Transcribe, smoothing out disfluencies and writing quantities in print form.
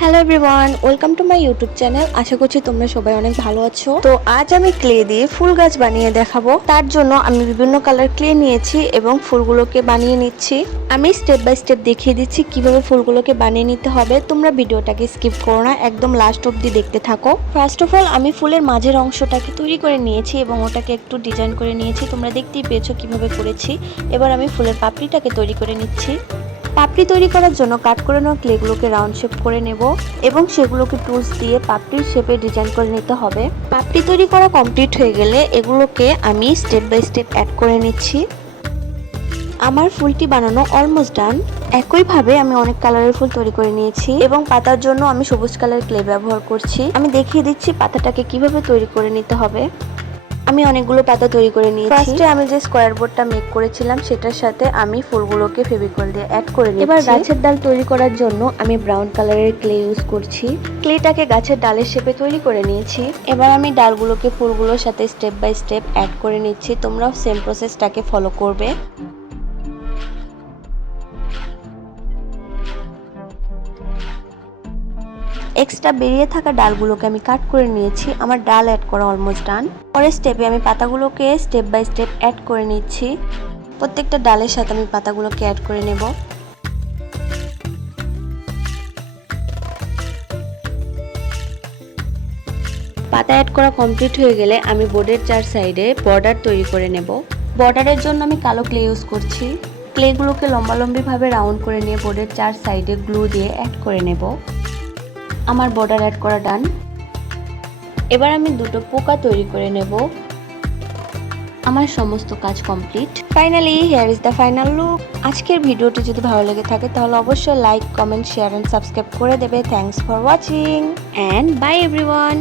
Hello everyone, welcome to my YouTube channel. আশা করছি তোমরা সবাই অনেক ভালো আছো। তো আজ আমি ক্লে দিয়ে ফুল গাছ বানিয়ে দেখাবো। তার জন্য আমি বিভিন্ন কালার ক্লে নিয়েছি এবং ফুলগুলোকে বানিয়ে নিচ্ছি। আমি স্টেপ বাই স্টেপ দেখিয়ে দিচ্ছি কিভাবে ফুলগুলোকে বানিয়ে নিতে হবে। তোমরা ভিডিওটাকে স্কিপ করো না, একদম লাস্ট অবধি দেখতে থাকো। ফার্স্ট অফ অল আমি ফুলের মাঝের অংশটাকে তৈরি করে নিয়েছি এবং ওটাকে একটু ডিজাইন করে নিয়েছি। তোমরা দেখতেই পেয়েছো কিভাবে করেছি। এবার আমি ফুলের পাপড়িটাকে তৈরি করে নিচ্ছি। পাপড়ি তৈরি করার জন্য কাট করে নেওয়া ক্লেগুলোকে রাউন্ড শেপ করে নেব এবং সেগুলোকে টুলস দিয়ে পাপড়ির শেপে ডিজাইন করে নিতে হবে। পাপড়ি তৈরি করা কমপ্লিট হয়ে গেলে এগুলোকে আমি স্টেপ বাই স্টেপ অ্যাড করে নিচ্ছি। আমার ফুলটি বানানো অলমোস্ট ডান। একইভাবে আমি অনেক কালারের ফুল তৈরি করে নিয়েছি এবং পাতার জন্য আমি সবুজ কালার ক্লে ব্যবহার করছি। আমি দেখিয়ে দিচ্ছি পাতাটাকে কিভাবে তৈরি করে নিতে হবে। আমি অনেকগুলো পাতা তৈরি করে নিয়েছি। ফার্স্টে আমি যে স্কোয়ার বোর্ডটা মেক করেছিলাম সেটার সাথে আমি ফুলগুলোকে ফেভিকল দিয়ে অ্যাড করে নিচ্ছি। এবার গাছের ডাল তৈরি করার জন্য আমি ব্রাউন কালারের ক্লে ইউজ করছি। ক্লেটাকে গাছের ডালের শেপে তৈরি করে নিয়েছি। এবার আমি ডালগুলোকে ফুলগুলোর সাথে স্টেপ বাই স্টেপ অ্যাড করে নিচ্ছি। তোমরাও সেম প্রসেসটাকে ফলো করবে। এক্সট্রা বেরিয়ে থাকা ডালগুলোকে আমি কাট করে নিয়েছি। আমার ডাল অ্যাড করা অলমোস্ট ডান। পরের স্টেপে আমি পাতাগুলোকে স্টেপ বাই স্টেপ অ্যাড করে নিচ্ছি। প্রত্যেকটা ডালের সাথে আমি পাতাগুলোকে অ্যাড করে নেব। পাতা অ্যাড করা কমপ্লিট হয়ে গেলে আমি বোর্ডের চার সাইডে বর্ডার তৈরি করে নেব। বর্ডারের জন্য আমি কালো ক্লে ইউজ করছি। ক্লেগুলোকে লম্বালম্বিভাবে রাউন্ড করে নিয়ে বোর্ডের চার সাইডে গ্লু দিয়ে অ্যাড করে নেব। আমার বর্ডার অ্যাড করা ডান। এবার আমি দুটো পোকা তৈরি করে নেব। আমার সমস্ত কাজ complete. Finally here is the final look. আজকের ভিডিওটি যদি ভালো লেগে থাকে তাহলে অবশ্যই like, comment, share and subscribe করে দেবে। Thanks for watching and bye everyone.